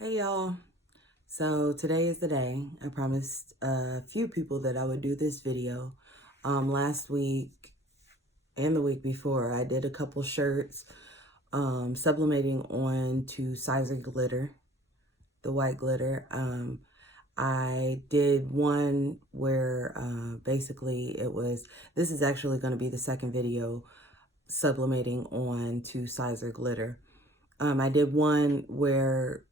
Hey y'all, so today is the day. I promised a few people that I would do this video. Last week and the week before I did a couple shirts, sublimating on to Sizer glitter, the white glitter. I did one where basically this is actually going to be the second video sublimating on to Sizer glitter. I did one where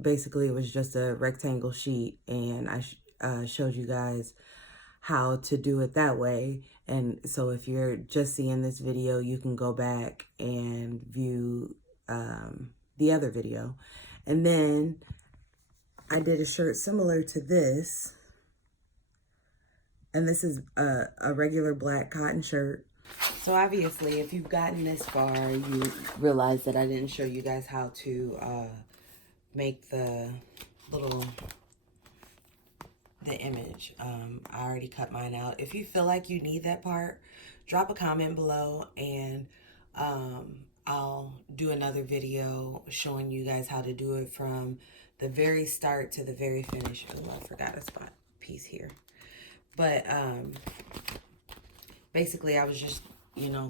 basically it was just a rectangle sheet, and I showed you guys how to do it that way. And so if you're just seeing this video, you can go back and view the other video. And then I did a shirt similar to this, and this is a regular black cotton shirt. So obviously, if you've gotten this far, you realize that I didn't show you guys how to make the image. I already cut mine out. If you feel like you need that part, drop a comment below, and I'll do another video showing you guys how to do it from the very start to the very finish. Oh, I forgot a spot piece here. But basically, I was just,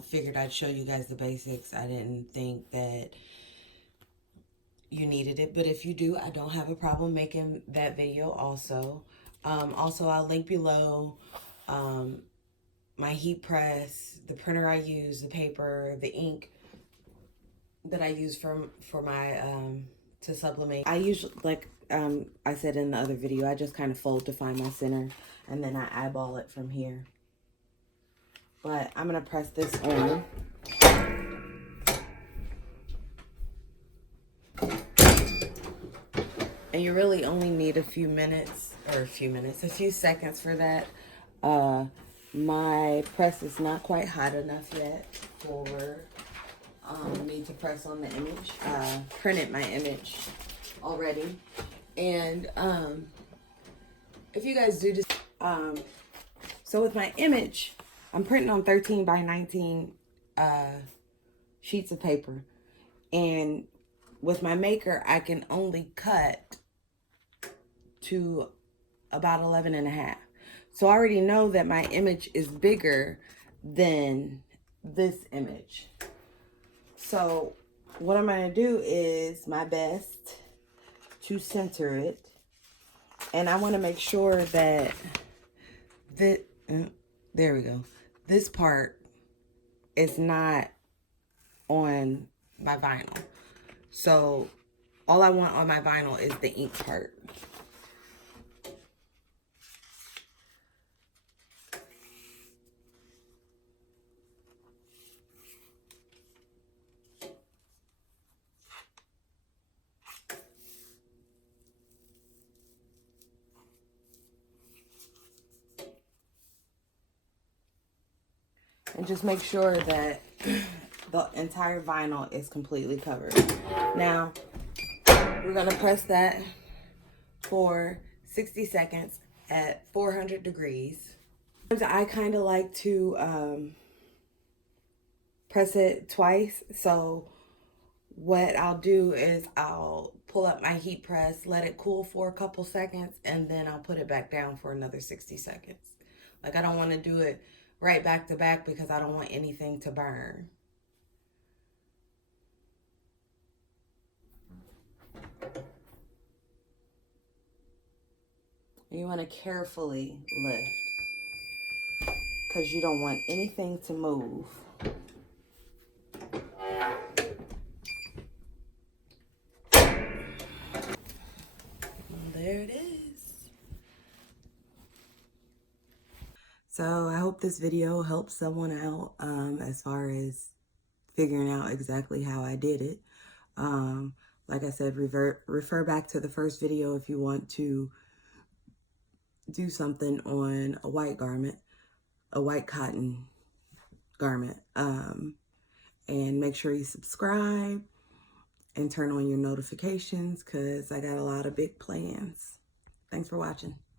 figured I'd show you guys the basics. I didn't think that you needed it, but if you do, I don't have a problem making that video also. Also, I'll link below my heat press, the printer I use, the paper, the ink that I use for my to sublimate. I usually, like I said in the other video, I just kind of fold to find my center, and then I eyeball it from here. But I'm gonna press this on. And you really only need a few seconds for that. My press is not quite hot enough yet for me to press on the image. Printed my image already. And if you guys do this, so with my image, I'm printing on 13 by 19 sheets of paper. And with my maker, I can only cut to about 11 and a half. So I already know that my image is bigger than this image. So what I'm going to do is my best to center it. And I want to make sure that there we go. This part is not on my vinyl. So all I want on my vinyl is the ink part. And just make sure that the entire vinyl is completely covered. Now, we're going to press that for 60 seconds at 400 degrees. I kind of like to press it twice. So what I'll do is I'll pull up my heat press, let it cool for a couple seconds, and then I'll put it back down for another 60 seconds. Like, I don't want to do it right back to back because I don't want anything to burn. You want to carefully lift because you don't want anything to move. There it is. So I hope this video helps someone out as far as figuring out exactly how I did it. Like I said, refer back to the first video if you want to do something on a white garment, a white cotton garment. And make sure you subscribe and turn on your notifications because I got a lot of big plans. Thanks for watching.